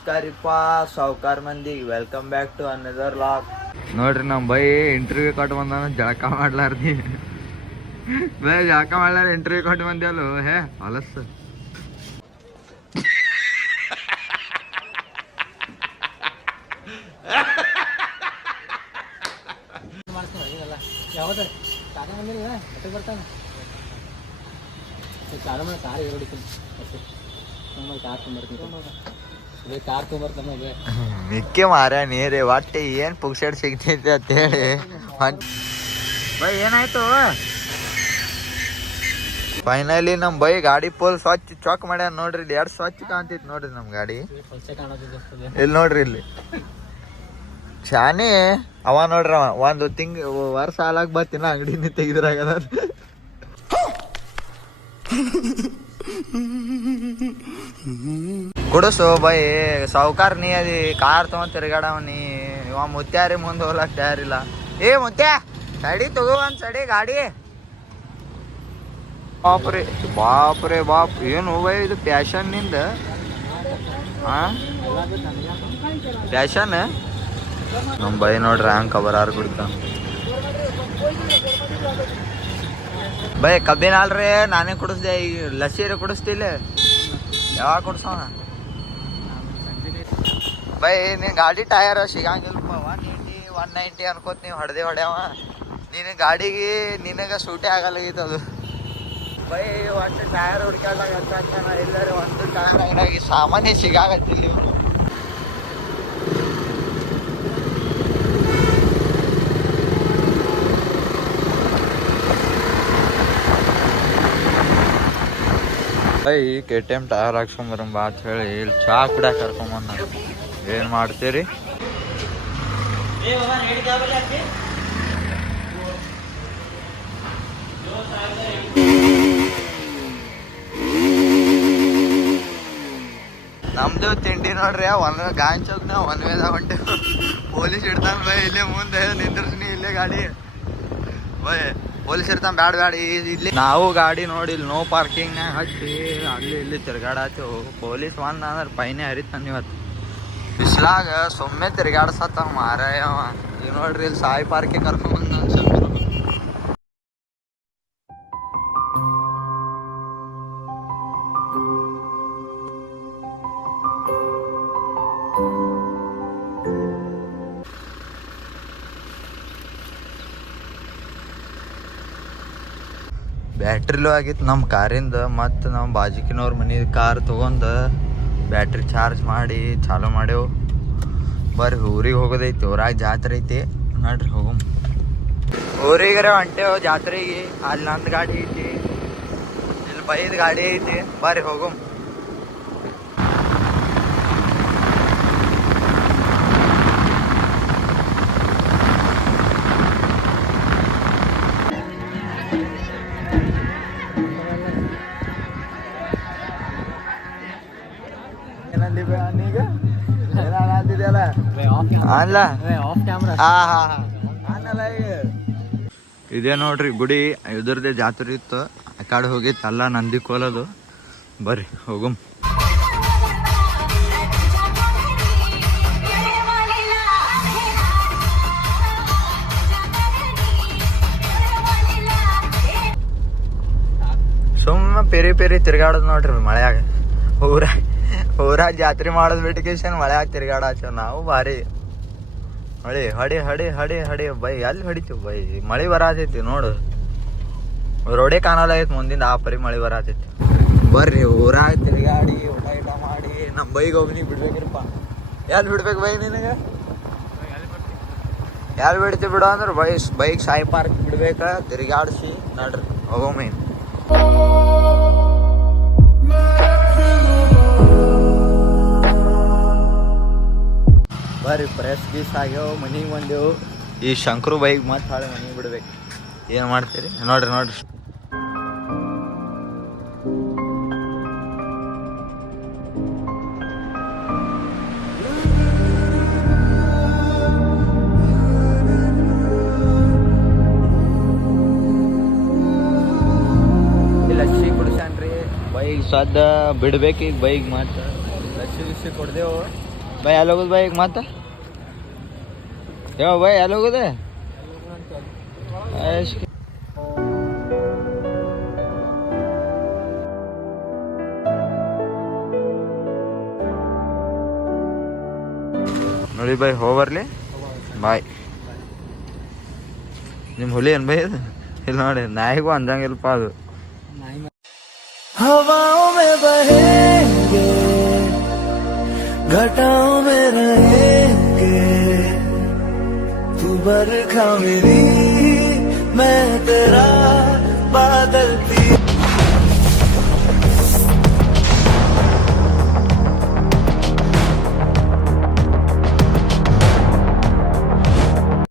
ನಮಸ್ಕಾರಪ್ಪ ಸಾವ್ಕಾರ್ ಮಂದಿ, welcome back to another vlog. ನೋಡ್ರಿ ನಮ್ಮ ಬೈ ಇಂಟರ್ವ್ಯೂ ಕೊಟ್ಟು ಬಂದಾನ ಜಳಕ ಮಾಡ್ಲಾರ್ದಿ. ಬೈ ಜಳಕ ಮಾಡ್ಲಾರ ಇಂಟರ್ವ್ಯೂ ಕೊಟ್ಟು ಬಂದ್ಯಲ್ಲ ಹೇ ಹೊಲಸ್. ಯಾವ್ದು ಕಾಕ ಬಂದಿಲ್ಲ ಹೊಟ್ಟೆಗೆ ಬರ್ತಾನೆ ಕಾರು ಮಾಡಿ ಕಾರ್ ಹೊಡಿತೀನಿ ಕಾರ್ ತೊಂಬರ್ತೀನಿ ಕಾರ್ ತೊಂಬರ್ತಾನೆ ಮಿಕ್ಕಿ ಮಾರ ನೀರೇ ಒಟ್ಟೆ ಏನು ಪುಕ್ಸೆಡ್ ಸಿಗ್ತೈತೆ ಅಂತೇಳಿ. ಬೈ ಏನಾಯ್ತು? ಫೈನಲಿ ನಮ್ಮ ಬೈ ಗಾಡಿ ಫುಲ್ ಸ್ವಚ್ಛ ಚಾಕ್ ಮಾಡ್ಯಾನ ನೋಡ್ರಿ. ಇಲ್ಲಿ ಎರಡು ಸ್ವಚ್ಛ ಕಾಣ್ತೈತಿ ನೋಡ್ರಿ ನಮ್ಮ ಗಾಡಿ. ಇಲ್ಲಿ ನೋಡ್ರಿ ಇಲ್ಲಿ ಶಾನೆ ಅವ ನೋಡ್ರಿ. ಅವ ಒಂದು ವರ್ಷ ಹಾಲಾಗಿ ಬರ್ತೀನ ಅಂಗಡಿನ ತೆಗಿದ್ರಾಗದ. ಕುಡಸು ಬೈ ಸಾವ್ಕಾರ್ ನೀ ಅದಿ ಕಾರ್ ತಗೊಂಡ್ ತಿರ್ಗಾಡವ ನೀ. ಇವ ಮುತ್ಯಾರಿ ಮುಂದೆ ಹೋಗ್ಲಕ್ ತಯಾರಿಲ್ಲ. ಏ ಮುತ್ಯ ಸಡಿ ತಗೋ ಒಂದ್ ಸಡಿ ಗಾಡಿ. ಬಾಪ್ರೆ ಬಾಪ್ರೆ ಬಾಪ್ ಏನು ಬೈ ಇದು ಪ್ಯಾಶನ್ ನಿಂದ? ಪ್ಯಾಶನ್ ನಮ್ಮ ಬೈ ನೋಡ್ರಿ ಹಂಗೆ ಕಬರಾರು ಕುಡಿತ. ಬೈ ಕಬ್ಬಿನ ಹಾಲ್ರಿ ನಾನೇ ಕುಡಿಸ್ದೆ. ಈಗ ಲಸ್ಸಿರಿ ಕುಡಿಸ್ತಿಲ್ಲ, ಯಾವಾಗ ಕುಡ್ಸವ? ಬೈ ನೀನು ಗಾಡಿ ಟಯರ್ ಸಿಗಂಗಿಲ್ಲಪ್ಪ. 180 ಅನ್ಕೋತ ನೀವು ಹೊಡೆಯವ. ನಿನ್ನ ಗಾಡಿಗೆ ನಿನಗೆ ಸೂಟೇ ಆಗಲ್ಲಾಗಿತ್ತು ಅದು. ಬೈ ಒಂದು ಟಯರ್ ಹುಡ್ಕ್ಯಾಡ್ಲಾಗ ಎಲ್ಲರೂ ಒಂದು ಟಯರ್ ಆಗಿ ಸಾಮಾನ್ಯ ಸಿಗಾಗತ್ತಿಲ್ಲ ಇವರು. ಬೈ KTM ಟಯರ್ ಹಾಕ್ಸ್ಕೊಂಬರಂಬ ಅಂತ ಹೇಳಿ ಇಲ್ಲಿ ಚಾ ಕುಡಿಯಾಕ ಕರ್ಕೊಂಬಂದ. ಏನು ಮಾಡ್ತೀರಿ? ನಮ್ದು ತಿಂಡಿ ನೋಡ್ರಿ. ಒಂದು ಗಾಂಜ್ ಚೌಕ್ನ ಒನ್ ವೇದಾಗ ಹೊಂಟೇವು. ಪೊಲೀಸ್ ಇಡ್ತಾನ ಬೈ ಇಲ್ಲೇ ಮುಂದೆ ನಿಂದ್ರಸ್ನಿ ಇಲ್ಲೇ ಗಾಡಿ. ಬೈ ಪೊಲೀಸ್ ಇರ್ತಾನ ಬ್ಯಾಡ ಬ್ಯಾಡ ಇಲ್ಲಿ. ನಾವು ಗಾಡಿ ನೋಡಿ ಇಲ್ಲಿ ನೋ ಪಾರ್ಕಿಂಗ್ನಾಗ ಹಚ್ಚಿ ಅಲ್ಲಿ ಇಲ್ಲಿ ತಿರ್ಗಾಡತ್ತೇವು. ಪೊಲೀಸ್ ಒಂದ್ ಅಂದ್ರೆ ಪೈನೆ ಹರಿತಾನ ಇವತ್ತು ಬಿಸ್ಲಾಗ. ಸುಮ್ಮನೆ ತಿರ್ಗಾಡ್ಸತ್ತ ಮಾರಾಯ. ಈಗ ನೋಡ್ರಿ ಇಲ್ಲಿ ಸಾಯಿ ಪಾರ್ಕಿಂಗ್ ಕರ್ಕೊಂಡ್ ಬ್ಯಾಟ್ರಿ ಲೋ ಆಗಿತ್ತು ನಮ್ಮ ಕಾರಿಂದ. ಮತ್ತು ನಾವು ಬಾಜಿಕಿನವ್ರ ಮನೆ ಕಾರ್ ತೊಗೊಂಡು ಬ್ಯಾಟ್ರಿ ಚಾರ್ಜ್ ಮಾಡಿ ಚಾಲೂ ಮಾಡ್ಯವು. ಬರ್ರಿ ಊರಿಗೆ ಹೋಗೋದೈತಿ. ಊರಾಗ ಜಾತ್ರೆ ಐತಿ ನೋಡ್ರಿ ಹೋಗಮ್. ಊರಿಗರೆ ಹೊಂಟೇವು ಜಾತ್ರೆಗೆ. ಅಲ್ಲಿ ನಂದು ಗಾಡಿ ಐತಿ, ಇಲ್ಲಿ ಬೈದ್ ಗಾಡಿ ಐತಿ. ಬರ್ರಿ ಹೋಗಮ್. ಇದೇ ನೋಡ್ರಿ ಗುಡಿ. ಇದ್ರದ್ದೇ ಜಾತ್ರೆ ಇತ್ತು. ಆ ಕಡೆ ಹೋಗಿತ್ತು ಅಲ್ಲ ನಂದಿ ಕೋಲದು. ಬರ್ರಿ ಹೋಗಮ್. ಸುಮ್ಮ ಪೆರಿ ತಿರ್ಗಾಡೋದು ನೋಡ್ರಿ ಮಳೆಯಾಗ. ಊರಾಗ ಜಾತ್ರೆ ಮಾಡೋದು ಬಿಟ್ಟಿಕೇಶನ್ ಮಳೆಯಾಗ ತಿರ್ಗಾಡತ್ತೇವ್ ನಾವು. ಭಾರಿ ಹಡಿ ಬೈ ಅಲ್ಲಿ ಹೊಡಿತೀವಿ ಬೈ. ಮಳೆ ಬರತೈತಿ ನೋಡು, ರೋಡೇ ಕಾಣಲ್ಲ ಐತಿ ಮುಂದಿಂದ. ಆ ಪರಿ ಮಳೆ ಬರತೈತಿ. ಬರ್ರಿ ಊರಾಗ ತಿರ್ಗಾಡಿ ಊಟ ಮಾಡಿ ನಮ್ಮ ಬೈಗೆ ಒಬ್ಬನಿಗೆ ಬಿಡ್ಬೇಕ್ರಿಪ್ಪ. ಎಲ್ಲಿ ಬಿಡ್ಬೇಕು ಬೈ ನಿನಗೆ? ಎಲ್ಲಿ ಬಿಡ್ತೀವಿ ಬಿಡು ಅಂದ್ರೆ ಬೈಕ್ ಸಾಯಿ ಪಾರ್ಕ್ ಬಿಡ್ಬೇಕ. ತಿರ್ಗಾಡಿಸಿ ನಡ್ರಿ ಹೋಗೋಮೇನ್. ಬರ್ರಿ ಪ್ರೆಸ್ ಗೀಸ್ ಆಗ್ಯಾವ. ಮನೆಗೆ ಬಂದೆವು. ಈ ಶಂಕರು ಬೈಕ್ ಮತ್ತೆ ಹಾಳೆ ಮನೆಗೆ ಬಿಡ್ಬೇಕು. ಏನು ಮಾಡ್ತೀರಿ ನೋಡ್ರಿ. ಲಸ್ಸಿ ಕುಡಿಸ್ಯಾನ್ರಿ ಬೈಕ್. ಸದ್ದ ಬಿಡ್ಬೇಕು ಈಗ ಬೈಕ್. ಮತ್ತೆ ಲಸ್ಸಿ ಕೊಡ್ದೇವು. भाई ಎಲ್ಲೋಗುದು ಬಾಯ್ ಈಗ ಮತ್ತೆ ಯಾವ ಬಾಯ್ ಎಲ್ಲೋಗುದೆ ನೋಡಿ ಬಾಯ್ ಹೋಗ್ಬರ್ಲಿ ಬಾಯ್ ನಿಮ್ಮ ಹುಲಿ ಏನ್ ಬೈ ಇದು ಇಲ್ಲಿ ನೋಡಿ ನಾಯಿಗೂ ಅಂಜಂಗಿಲ್ಪ ಅದು हवाओं में बहेंगे घटाओं में रहेंगे तू बरखा मेरी मैं तेरा